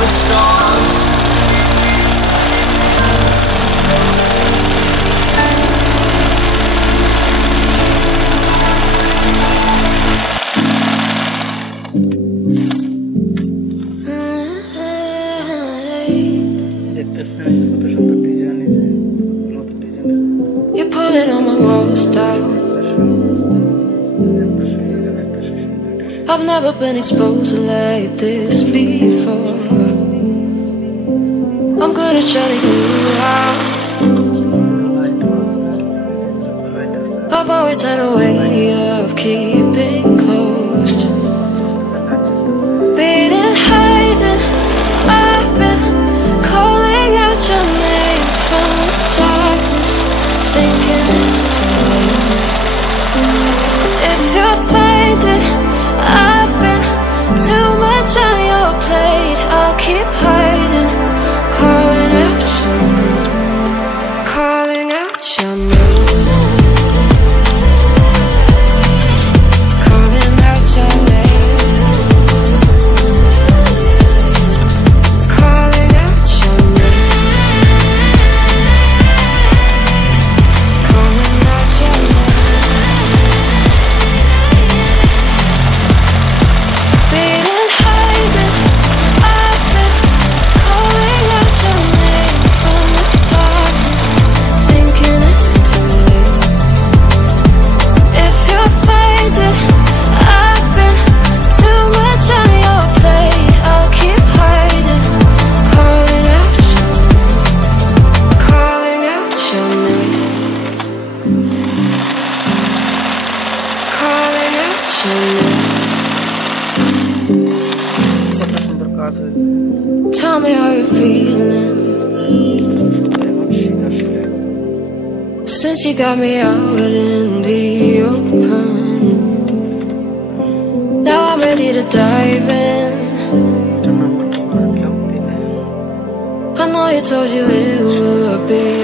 the stars. You're pulling on my walls down. I've never been exposed like this before. I'm good at shutting you out. I've always had a way of keeping closed. Beating, hiding, I've been calling out your name from the darkness, thinking it's too late. If you're finding I've been too much on your plate, I'll keep hiding, calling out your name, calling out your name, calling out your name, calling out your name, calling out your name. Tell me how you're feeling since you got me out in the open. Now I'm ready to dive in. I know you told you it would be